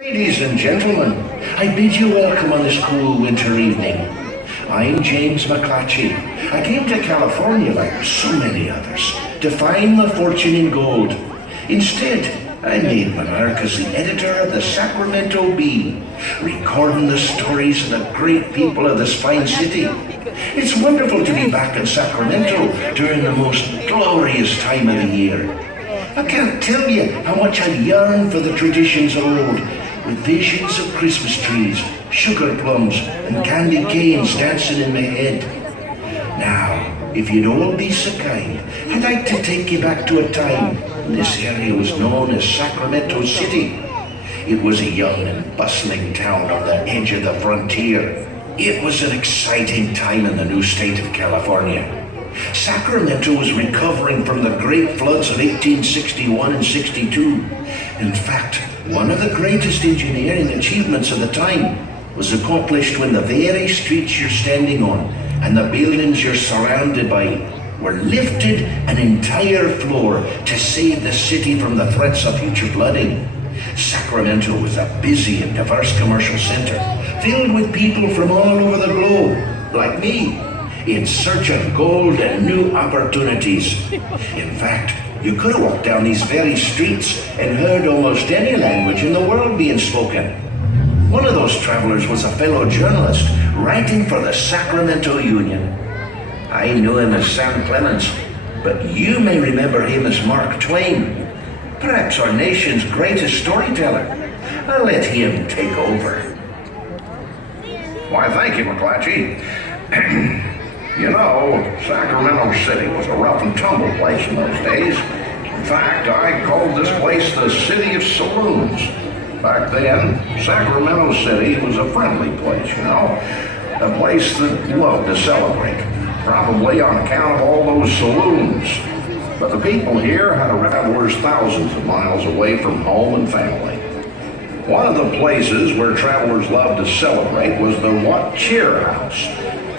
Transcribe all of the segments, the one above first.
Ladies and gentlemen, I bid you welcome on this cool winter evening. I'm James McClatchy. I came to California like so many others to find my fortune in gold. Instead, I made my mark as the editor of the Sacramento Bee, recording the stories of the great people of this fine city. It's wonderful to be back in Sacramento during the most glorious time of the year. I can't tell you how much I yearn for the traditions of old, with visions of Christmas trees, sugar plums, and candy canes dancing in my head. Now, if you'd all be so kind, I'd like to take you back to a time when this area was known as Sacramento City. It was a young and bustling town on the edge of the frontier. It was an exciting time in the new state of California. Sacramento was recovering from the great floods of 1861 and 62. In fact, one of the greatest engineering achievements of the time was accomplished when the very streets you're standing on and the buildings you're surrounded by were lifted an entire floor to save the city from the threats of future flooding. Sacramento was a busy and diverse commercial center filled with people from all over the globe, like me, in search of gold and new opportunities. In fact, you could have walked down these very streets and heard almost any language in the world being spoken. One of those travelers was a fellow journalist writing for the Sacramento Union. I knew him as Sam Clements, but you may remember him as Mark Twain, perhaps our nation's greatest storyteller. I'll let him take over. Why, thank you, McClatchy. You know, Sacramento City was a rough and tumble place in those days. In fact, I called this place the City of Saloons. Back then, Sacramento City was a friendly place, you know, a place that loved to celebrate, probably on account of all those saloons. But the people here had travelers thousands of miles away from home and family. One of the places where travelers loved to celebrate was the What Cheer House.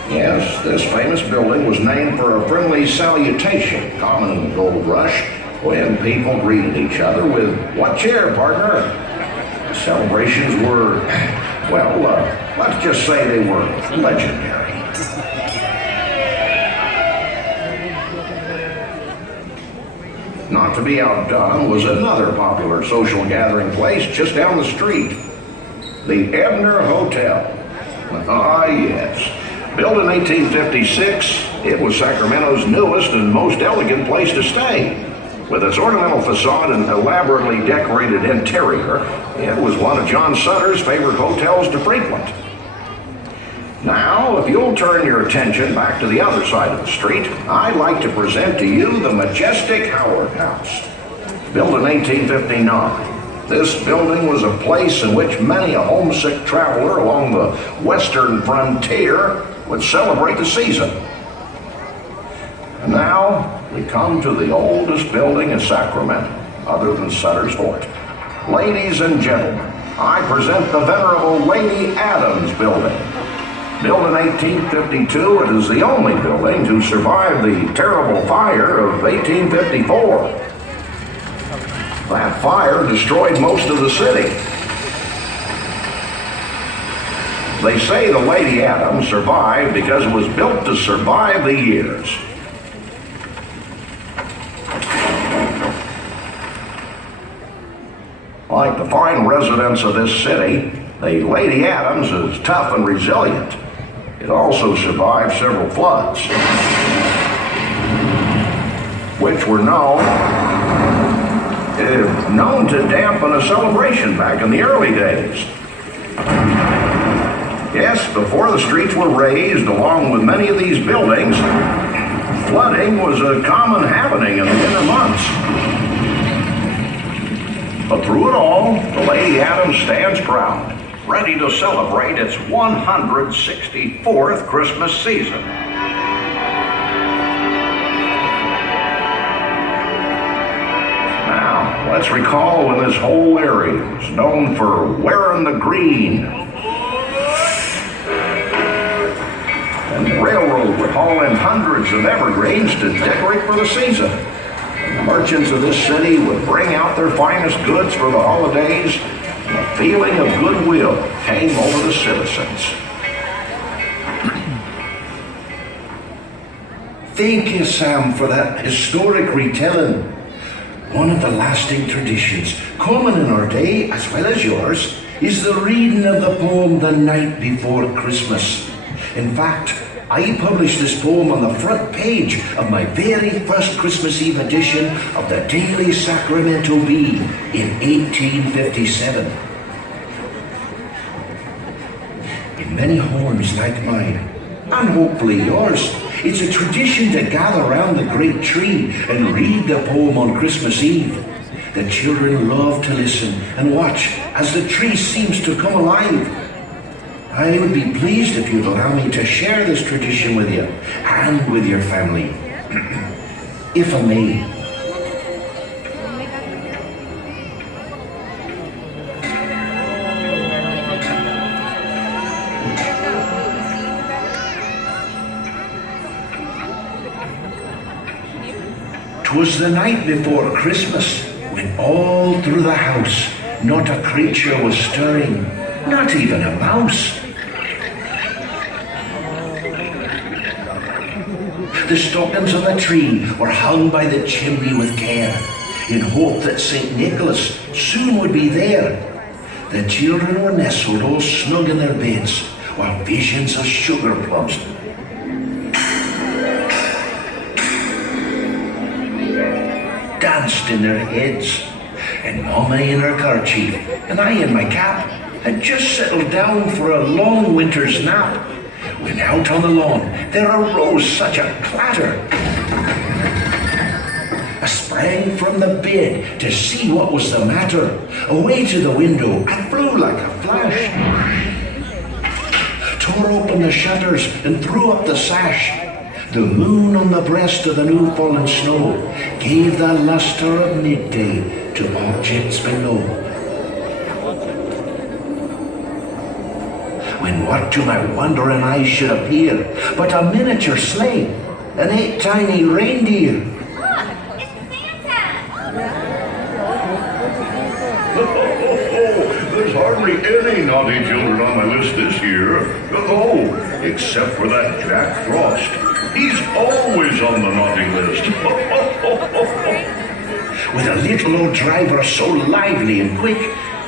Yes, this famous building was named for a friendly salutation common in the gold rush when people greeted each other with, "What cheer, partner?" The celebrations were, well, let's just say they were legendary. Not to be outdone was another popular social gathering place just down the street, the Ebner Hotel. Ah, yes. Built in 1856, it was Sacramento's newest and most elegant place to stay. With its ornamental facade and elaborately decorated interior, it was one of John Sutter's favorite hotels to frequent. Now, if you'll turn your attention back to the other side of the street, I'd like to present to you the majestic Howard House. Built in 1859, this building was a place in which many a homesick traveler along the western frontier would celebrate the season. And now, we come to the oldest building in Sacramento, other than Sutter's Fort. Ladies and gentlemen, I present the venerable Lady Adams Building. Built in 1852, it is the only building to survive the terrible fire of 1854. That fire destroyed most of the city. They say the Lady Adams survived because it was built to survive the years. Like the fine residents of this city, the Lady Adams is tough and resilient. It also survived several floods, which were known to dampen a celebration back in the early days. Yes, before the streets were raised, along with many of these buildings, flooding was a common happening in the winter months. But through it all, the Lady Adams stands proud, ready to celebrate its 164th Christmas season. Now, let's recall when this whole area was known for wearing the green. And the railroad would haul in hundreds of evergreens to decorate for the season. And the merchants of this city would bring out their finest goods for the holidays. The feeling of goodwill came over the citizens. Thank you, Sam, for that historic retelling. One of the lasting traditions, common in our day as well as yours, is the reading of the poem The Night Before Christmas. In fact, I published this poem on the front page of my very first Christmas Eve edition of the Daily Sacramento Bee in 1857. In many homes like mine, and hopefully yours, it's a tradition to gather round the great tree and read the poem on Christmas Eve. The children love to listen and watch as the tree seems to come alive. I would be pleased if you'd allow me to share this tradition with you and with your family, if I may. 'Twas the night before Christmas, when all through the house not a creature was stirring, not even a mouse. The stockings on the tree were hung by the chimney with care, in hope that St. Nicholas soon would be there. The children were nestled all snug in their beds, while visions of sugar plums danced in their heads. And Mama in her kerchief, and I in my cap, had just settled down for a long winter's nap, when out on the lawn there arose such a clatter. I sprang from the bed to see what was the matter. Away to the window I flew like a flash, tore open the shutters and threw up the sash. The moon on the breast of the new fallen snow gave the luster of midday to objects below. When what to my wondering eyes should appear but a miniature sleigh and 8 tiny reindeer. Look, it's Santa! There's hardly any naughty children on my list this year. Oh, except for that Jack Frost. He's always on the naughty list. With a little old driver so lively and quick,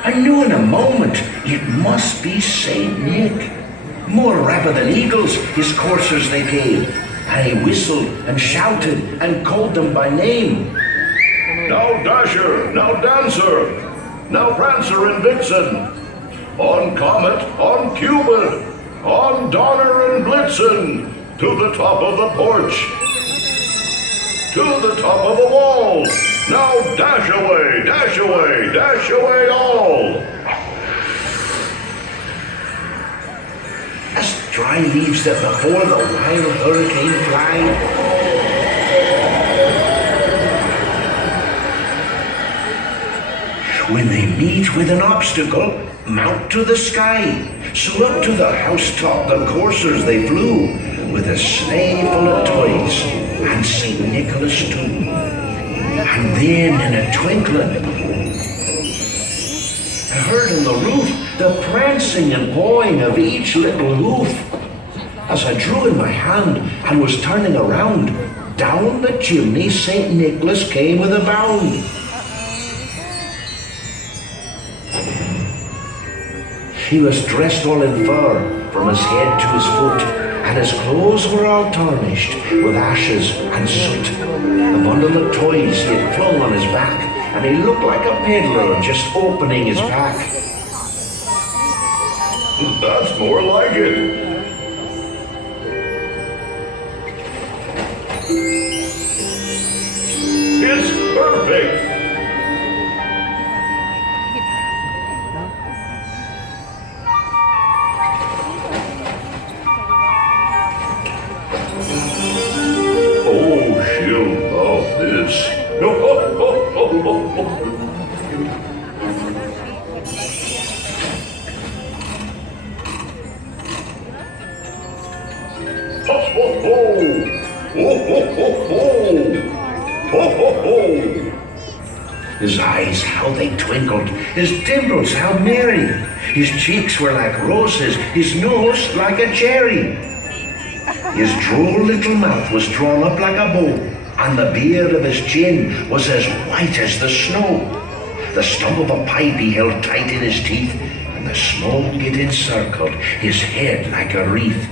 I knew in a moment it must be Saint Nick. More rapid than eagles his coursers they came, and he whistled and shouted and called them by name. Now Dasher, now Dancer, now Prancer and Vixen, on Comet, on Cupid, on Donner and Blitzen, to the top of the porch, to the top of the wall. Now dash away, dash away, dash away all. As dry leaves that before the wild hurricane fly, when they meet with an obstacle, mount to the sky. So up to the housetop the coursers they flew, with a sleigh full of toys and St. Nicholas too. And then in a twinkling, I heard on the roof the prancing and pawing of each little hoof. As I drew in my hand and was turning around, down the chimney St. Nicholas came with a bound. He was dressed all in fur from his head to his foot, and his clothes were all tarnished with ashes and soot. A bundle of toys he had flung on his back, and he looked like a peddler just opening his pack. That's more like it. It's perfect. His eyes, how they twinkled, his dimples how merry. His cheeks were like roses, his nose like a cherry. His droll little mouth was drawn up like a bow, and the beard of his chin was as white as the snow. The stump of a pipe he held tight in his teeth, and the smoke it encircled his head like a wreath.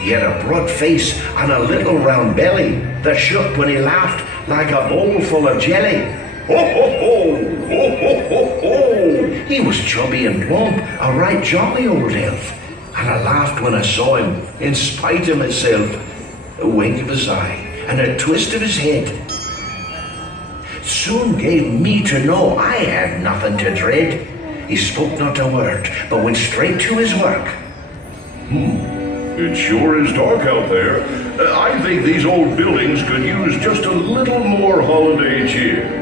He had a broad face and a little round belly that shook when he laughed like a bowl full of jelly. Ho, ho, ho! Ho, ho, ho, ho! He was chubby and plump, a right jolly old elf, and I laughed when I saw him, in spite of myself. A wink of his eye and a twist of his head soon gave me to know I had nothing to dread. He spoke not a word, but went straight to his work. It sure is dark out there. I think these old buildings could use just a little more holiday cheer.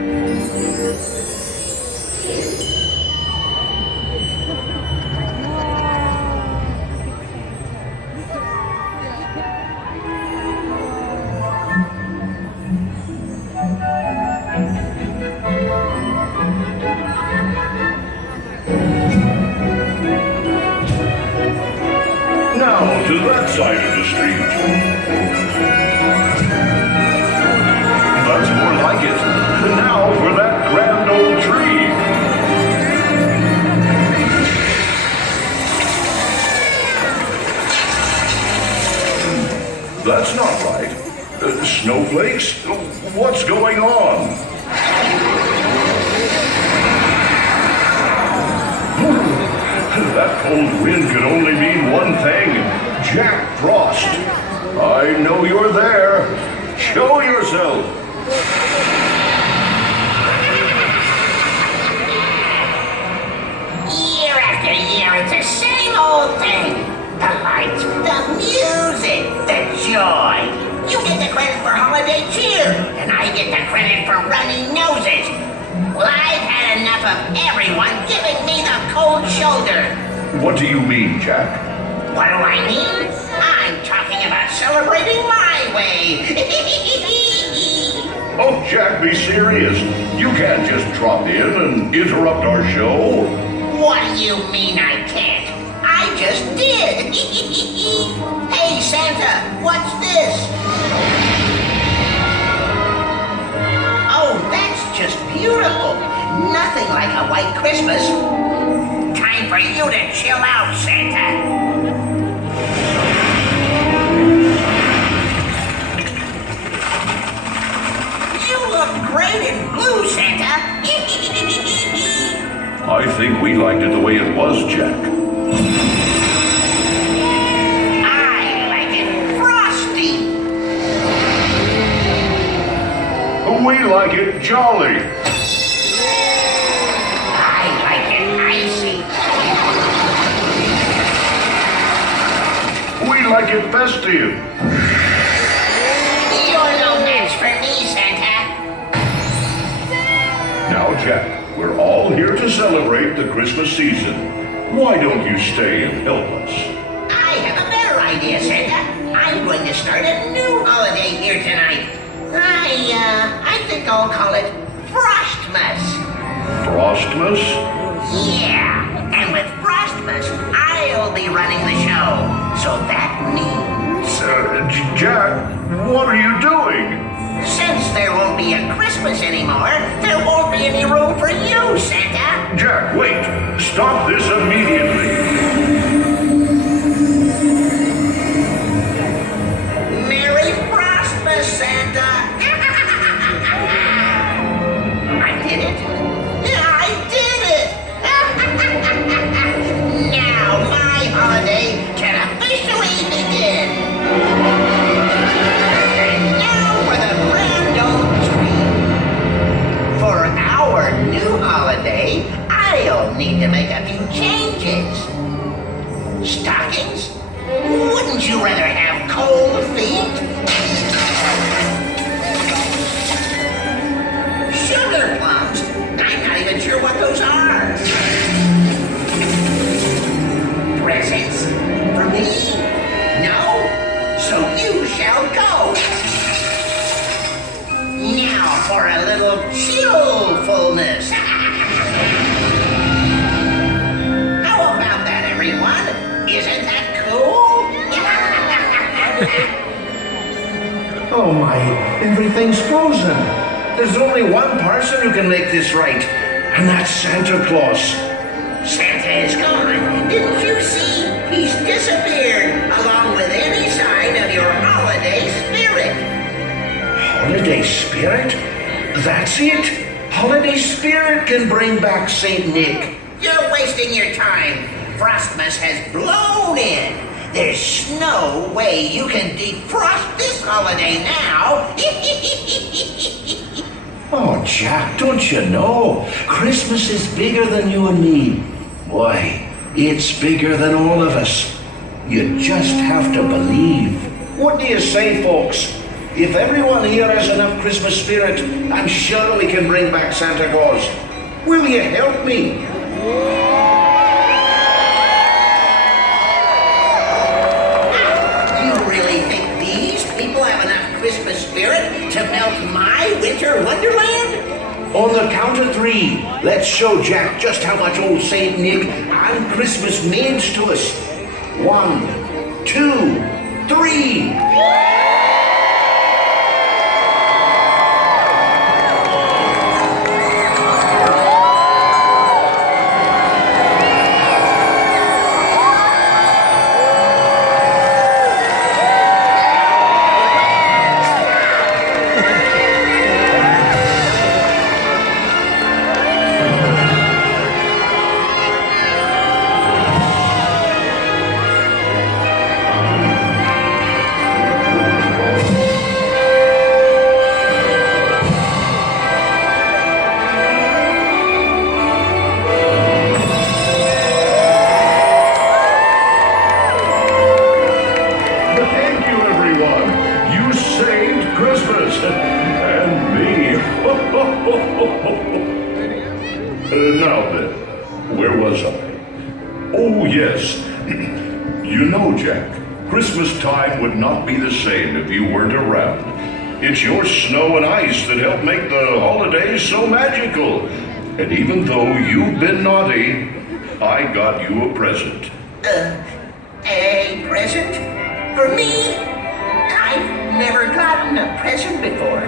Now to that side of the street. That's more like it. Now for that grand old tree. That's not right. Snowflakes? What's going on? That cold wind could only mean one thing. Jack Frost. I know you're there. Show yourself. Year after year, it's the same old thing. The lights, the music, the joy. You get the credit for holiday cheer, and I get the credit for runny noses. Well, I've had enough of everyone giving me the cold shoulder. What do you mean, Jack? What do I mean? I'm talking about celebrating my way. Oh, Jack, be serious. You can't just drop in and interrupt our show. What do you mean I can't? I just did. Hey, Santa, what's this? Oh, that's just beautiful. Nothing like a white Christmas. Time for you to chill out, Santa. You look great in blue, Santa. I think we liked it the way it was, Jack. I like it frosty. We like it jolly. I like it icy. We like it festive. You're no match for me, Santa. Now, Jack, we're all here to celebrate the Christmas season. Why don't you stay and help us? I have a better idea, Santa. I'm going to start a new holiday here tonight. I think I'll call it Frostmas. Frostmas? Yeah, and with Frostmas, I'll be running the show. So that means... Jack, what are you doing? Since there won't be a Christmas anymore, there won't be any room for you, Santa. Jack, wait. Stop this immediately. Merry Frostmas, Santa. I did it. I did it. Now my holiday can officially begin. And now for the grand old tree. For our new holiday, I'll need to make a few changes. Stockings? Wouldn't you rather have cold feet? Sugar plums? I'm not even sure what those are. Presents? For me? No? So you shall go. Now for a little chillfulness. Everything's frozen. There's only one person who can make this right, and that's Santa Claus. Santa is gone. Didn't you see? He's disappeared, along with any sign of your holiday spirit. Holiday spirit? That's it? Holiday spirit can bring back Saint Nick. You're wasting your time. Frostmas has blown in. There's no way you can defrost this holiday now. Oh, Jack, don't you know? Christmas is bigger than you and me. Why, it's bigger than all of us. You just have to believe. What do you say, folks? If everyone here has enough Christmas spirit, I'm sure we can bring back Santa Claus. Will you help me? You really think these people have enough Christmas spirit to melt my winter wonderland? On the count of 3, let's show Jack just how much old Saint Nick and Christmas means to us. 1, 2, 3. Now then, where was I? Oh, yes. You know, Jack, Christmas time would not be the same if you weren't around. It's your snow and ice that help make the holidays so magical. And even though you've been naughty, I got you a present. A present? For me? I've never gotten a present before.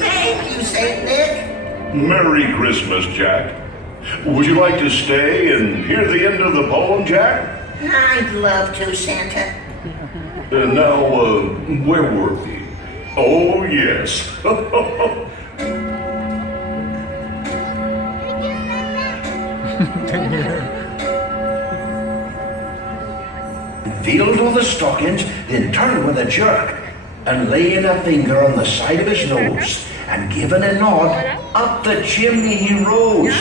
Thank you, Saint Nick. Merry Christmas, Jack. Would you like to stay and hear the end of the poem, Jack? I'd love to, Santa. Now, where were we? Oh, yes. Filled all the stockings, then turned with a jerk, and laying a finger on the side of his nose, and giving a nod, up the chimney he rose.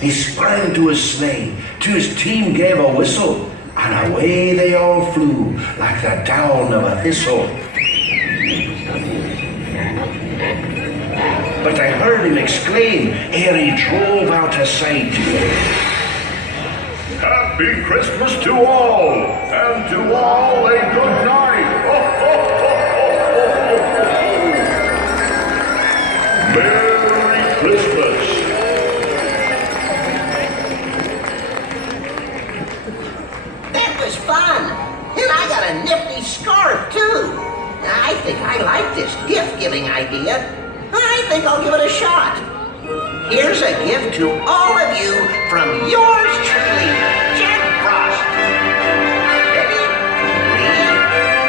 He sprang to his sleigh, to his team gave a whistle, and away they all flew, like the down of a thistle. But I heard him exclaim, ere he drove out of sight, Happy Christmas to all, and to all a good night. Merry Christmas. That was fun. And I got a nifty scarf, too. I think I like this gift-giving idea. I think I'll give it a shot. Here's a gift to all of you from yours truly, Jack Frost. Ready?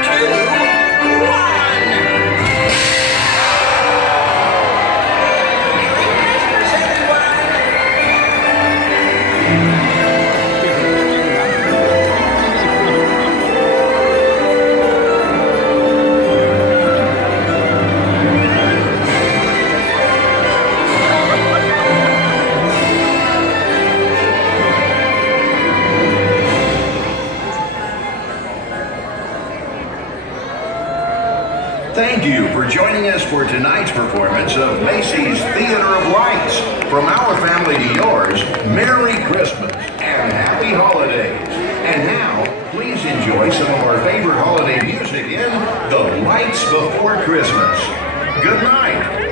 3, 2, 1. Merry Christmas, everyone. Thank you for joining us for tonight's performance of Macy's Theater of Lights. From our family to yours, Merry Christmas and Happy Holidays. And now, please enjoy some of our favorite holiday music in The Lights Before Christmas. Good night.